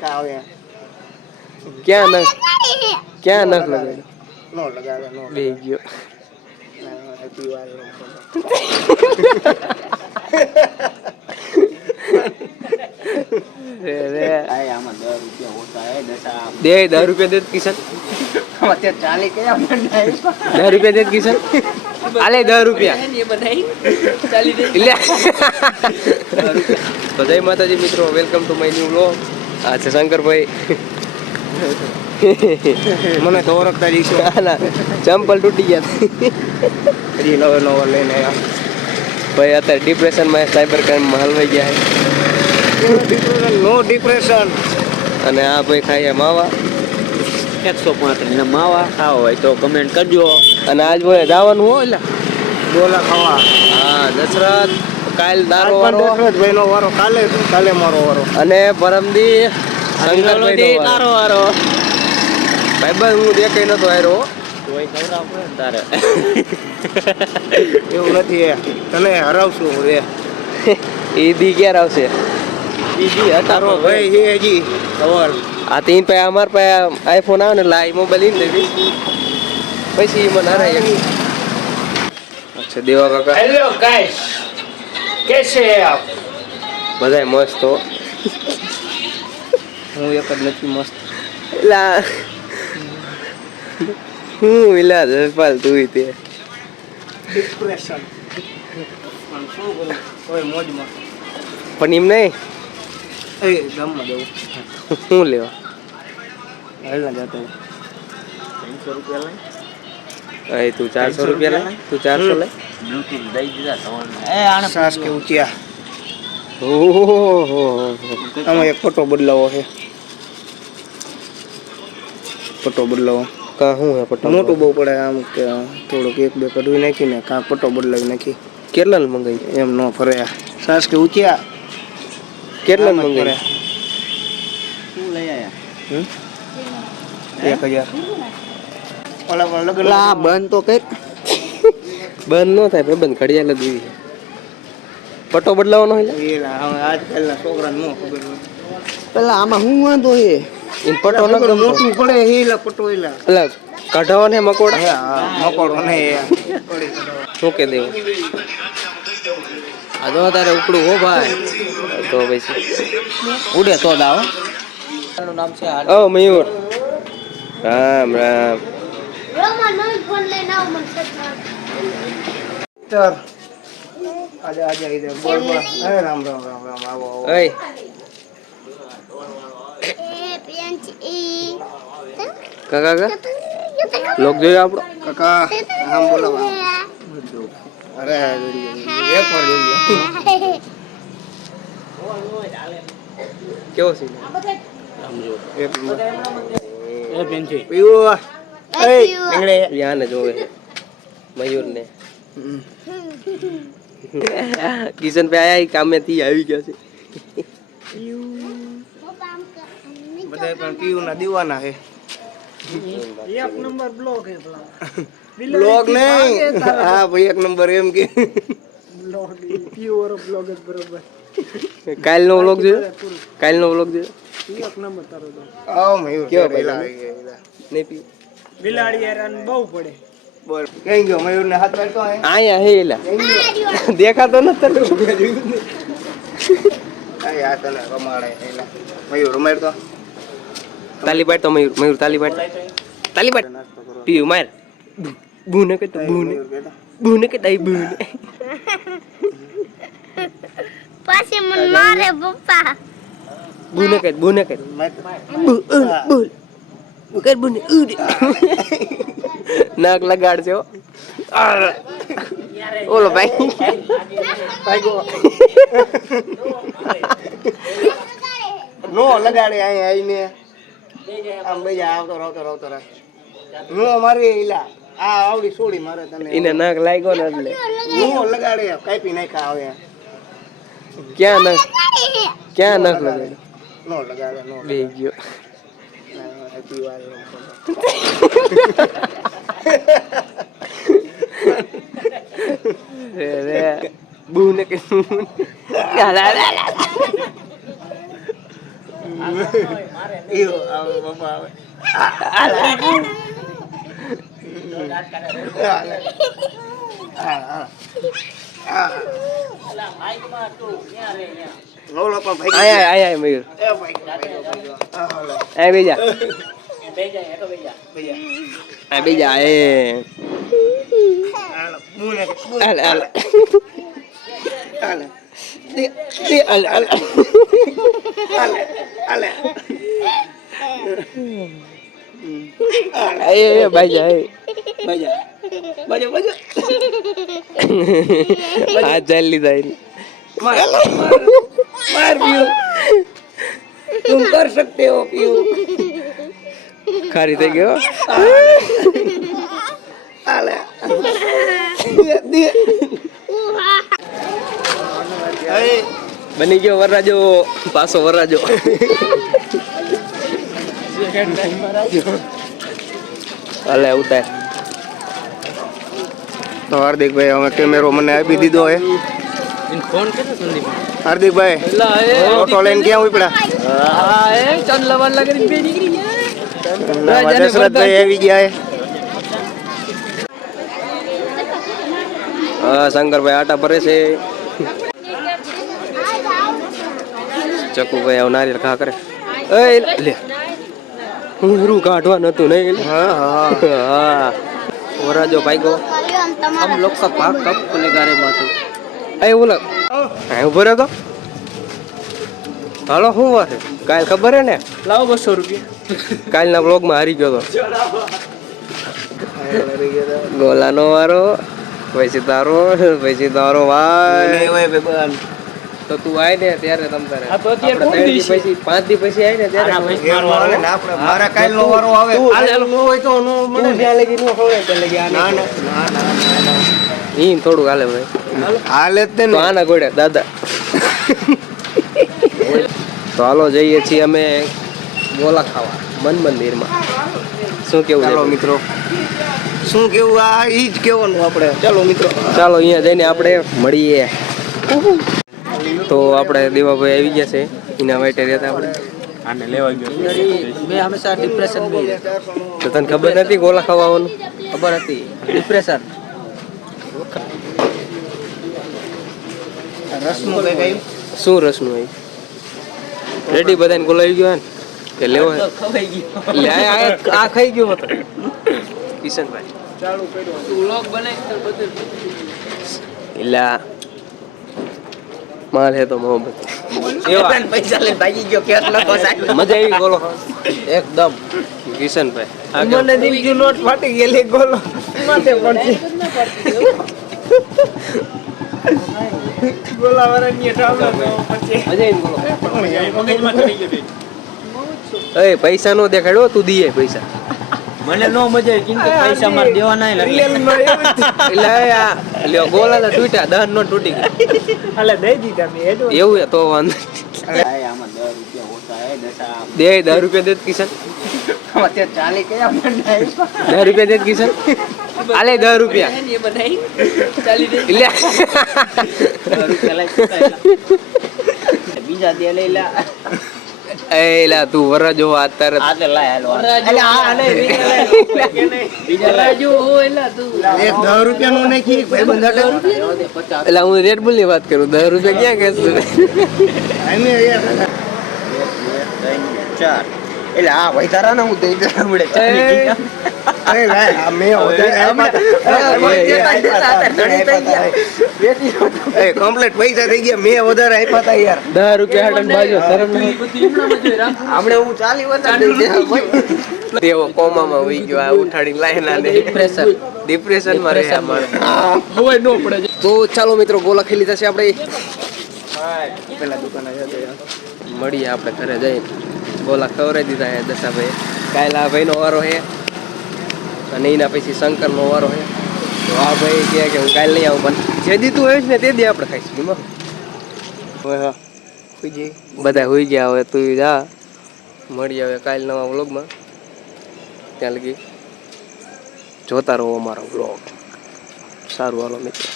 નાખ્યા આવે ક્યાં નખ લગાડ્યો નો લગાવે નો બે ગયો હેપી વાર દે 10 રૂપિયા દે કિશન 10 રૂપિયા દે કિશન આલે 10 રૂપિયા તો જય માતાજી મિત્રો, welcome to my new vlog. આ છે શંકરભાઈ. મને તો ઓળખતા જઈશું. ચંપલ તૂટી ગયા હજી નવો લઈને આવ્યા ભાઈ. અત્યારે ડિપ્રેશનમાં સાયબર ક્રાઇમમાં હલવાઈ ગયા છે. નો ડિપ્રેશન. અને આ ભાઈ ખાઈએ માવા 135 ના માવા ખાવા હોય તો કમેન્ટ કરજો. અને આજ ભાઈ જવાનું હોય એટલે ગોલા ખાવા. હા દશરથ. કાલ દારો વારો ભાઈ નો વારો, કાલે મારો વારો. અને પરમદી શંકરભાઈ તારો વારો. ભાઈ હું દેખાઈ નતો આવ્યો. તોય ખવડાવ તારે એવું નથી, તને હરાવશું રે. એ દી ક્યારે આવશે? તારો ભાઈ છે હજી સવાલ. આ તીન પાસે અમાર પાસે આઈફોન આવે ને એટલે આ મોબાઈલ લઈ લેવી, પછી મને હરાય. અચ્છા દેવા કાકા. હેલો ગાઈસ, કેસે આપ? બધાય મસ્ત હો. હું એક જ નથી મસ્ત. એલા હું ઇલા જસપાલ તું તે ડિપ્રેશન પણ શું કરું, કોઈ મોજમાં. પણ એમ નહીં એ ગામમાં જવું. શું લેવા? હાલના જતો 300 રૂપિયા લઈ. અહીં તું 400 રૂપિયા લે. તું 400 લે. બ્લૂટૂથ દઈ દીધા તમારે. એ આને સાસ કે ઉચિયા. ઓહો આમાં એક ફોટો બદલાવો છે. ફોટો બદલાવો કા શું હે પટ્ટા મોટું બહુ પડે, આમ કે થોડુંક એક બે કઢવી નાખીને કાં ફોટો બદલાવી નાખી. કેટલા મંગાઈ? એમ ન ફરે. સાસ કે ઉચિયા કેટલા મંગાઈ? શું લઈ આયા? 1000. ઓલા પણ લગ્ન લા બંધ તો કઈ બંધ ન થાય ભાઈ, બંધ ઘડિયાળ જ એવી. પટ્ટો બદલાવાનો હોય એલા હવે આજકાલના છોકરાને ન ખબર હોય. પેલા આમાં હું વાંધો છે? એમ પટ્ટો ન મોટું પડે એલા પટો એલા. એટલે કાઢવાને મકોડા હા મકોડો ને શું કે દેવું? આ જો તારે ઉપડું હો ભાઈ, તો પછી ઉડે તો દાવ. એનું નામ છે ઓ મયુર. રામ રામ. ચાર આજે ઇધર બોલ બોલ. હે રામ રામ રામ રામ. આવો આવો. ઓય કાકા કા લોક જોયો આપણો. કાકા આમ બોલાવા. અરે એક વાર જોઈએ. કેવો છે? એક નંબર. એ પેન્સી પીવો. એ નીકળે. યાને જોવે મયુર ને. કિશન ભાઈ આયા કામેથી આવી ગયા છે. બધા પણ પીવું ના દીવાના છે. એક નંબર બ્લોક હે પેલા. બ્લોગ નહીં. હા ભાઈ એક નંબર એમ કે બ્લોગ પ્યોર બ્લોગ જ બરોબર. કાલનો વ્લોગ જોયો? કાલનો વ્લોગ જોયો? એક નંબર તારો તો. આવ મયુર કેવો કેવો ભાઈ? પેલા નહીં પી. બિલાડી હેરાન બહુ પડે. બોલ કઈ ગયો મયુર ને હાથ પાડતો હે. આયા હે એલા દેખાતો નથી. આ આ તને રમાડે એલા મયુર રમાડતો. તાલી પાડ તો મયુર. મયુર તાલી પાડ. તાલી પાડ. પીયું માર. બૂને કે તો બૂને. બૂને કે દઈ બૂને. પછી મને મારે પપ્પા. બૂને કે બૂને કે. બોલ બોલ. કર બૂને ઉડ. નાક લગાડજો. ઓલો ભાઈ ભાગો. નો લગાડે અહીં આવીને આમ બીજા આવતો રહે. નો મારી એલા આ આવડી છોડી મારે તને. એને નાક લાગ્યો ને એટલે નો લગાડે કાપી નાખ્યા આવે. ક્યાં નખ લગાડ્યો? નો લગાડે નો બે ગયો. હેપી વાર રે બૂને કે ઈયો આવે બાપા આવે હાલે ઓલો પણ ભાઈ આય આય આય મયુર એ ભાઈ હાલે આય બેજા ભૈયા આય બેજા એ હાલે બુને હાલ હાલ હાલે દે હાલ હાલ હાલે હાલે એ બાજા એ બાજા બાજા બાજા આ ચાલ લીધા એને मार मार पियो तुम कर सकते हो पियो ખારી થઈ ગયો आले दे ए બની ગયો વરરાજો પાછો વરરાજો હાલે ઉતાર तो हार्दिक भाई हमें कैमरो मैंने आपी दीदो है ફોન કર્યો સંદીપ हार्दिक भाई ऑटो लेन क्या हुई पड़ा ચંદલાવાલ લગરી બે નીકળી ગયા दशरथ भाई આવી ગયા है શંકરભાઈ આટા ભરે છે ચકુભાઈ આવ નારિયેળ ખા કરે એ લે હું હીરું કાઢવા નતું નહીં हाँ हाँ હા વરાજો ભાઈગો हम लोग का भाग कब खुलेगा रे बात એ ઓલા આ ઉભો રહ્યો તો હાલો શું વાત કાલ ખબર હે ને लाओ 200 रुपया કાલના બ્લોગમાં હારી ગયો તો ગોલાનો વારો પછી તારો ભાઈ नहीं हुए बेबन તો તું આય ને ત્યારે તમ તારે આ તો અત્યારે આપણે કોણ ત્રણ દી દિવસ છે? પછી 5 દી પછી આય ને ત્યારે આના પછી ये मारे ना આપણે મારા કાલ નો વારો આવે હાલે નો હોય તો નો મને ત્યાં લગી નો ખવડાય ત્યાં લગી આ ના ના ના ના ઈ થોડું હાલે ભાઈ હાલે જ તો ને આના ગોડે દાદા તો હાલો જઈએ છીએ અમે ગોલા ખાવા મન મંદિરમાં શું કેવું ચાલો છે મિત્રો શું કેવું આ ઈ જ કેવાનું આપણે ચાલો મિત્રો ચાલો અહીંયા જઈને આપણે મળીએ તો આપણે દેવાભાઈ આવી ગયા છે એના માટે રહેતા આપણે આને લેવા ગયો મેં હંમેશા ડિપ્રેશન में તો તને ખબર નથી ગોલા ખાવાનું ખબર હતી ડિપ્રેશન રસનું કઈ કઈ શું રસનું હોય રેડી બધાને ગોલાવી ગયો ને કે લેવો હે? ખવાઈ ગયો લે આ ખાઈ ગયો હતો કિશનભાઈ વ્લોગ બનાવી તો બધું એલા માલ હે તો મોહબ્બત એવા પૈસા લઈને ભાગી ગયો કેસ નતો સાહેબ મજા આવી ગોલો એકદમ કિશનભાઈ આ મને દીવજો નોટ ફાટી ગયેલી ગોલો માથે પડતી ગોલા વાળાની ટાવલા પછી મજા આવી ગોલો મગજમાં કરી ગયો એ પૈસા નો દેખાડ્યો તું દીએ પૈસા મને નો મજા આવી કેમ કે પૈસા મારે દેવાના એટલે આ લ્યો ગોલા તો તૂટ્યા દહન નો તૂટી ગયો હાલે દઈ દીધા મેં એવું હે તો વાંધો આમાં 10 રૂપિયા ઓછા હે દશા દે 10 રૂપિયા દે કિશન અત્યારે ચાલી કયા બનાવી 10 રૂપિયા દે કિશન આલે 10 રૂપિયા એ બનાવી ચાલી દે એટલે 10 રૂપિયા લઈ બીજા દે લઈ લા એલા તું વરજો આ તારે આ તે લાય હાલો એટલે આ નહીં બીજા લાજો હો એલા તું એક 10 રૂપિયાનું નાખી ભાઈ બંધાટે એટલે હું રેડ બુલ ની વાત કરું 10 રૂપિયા ક્યાં કહેશું અમે યાર 4 એટલે આ વૈધારા ના હું દઈ દે હમણે ચાલી ગયા અરે ભાઈ આ મે એ કમ્પ્લીટ પૈસા થઈ ગયા મે વધારે આપ્યા હતા યાર 10 રૂપિયા હટન બાજો શરમ નહીં હમણે હું ચાલી વધારે દઈ દે તેવો કોમામાં હોઈ ગયો આ ઉઠાડી લાઈના ને ડિપ્રેશન માં રહે આ માણસ હવે નો પડે તો ચાલો મિત્રો ગોલા ખેલી થશે આપણે પેલા દુકાને જતો મળીએ આપણે ઘરે જઈને ગોલા ખવડાવી દીધા હે દશાભાઈ કાલ આ ભાઈનો વારો હે અને એના પછી શંકરનો વારો હે તો આ ભાઈ કહે કે હું કાલ નહીં આવું પણ જે દીધું હોય ને તે દી આપણે ખાઈશું એમાં હવે હા કુજી બધા હોઈ ગયા હવે તું જા મળીએ હવે કાલ નવા વ્લોગમાં ત્યાં લગી જોતા રહો અમારો વ્લોગ સારું હાલો મિત્રો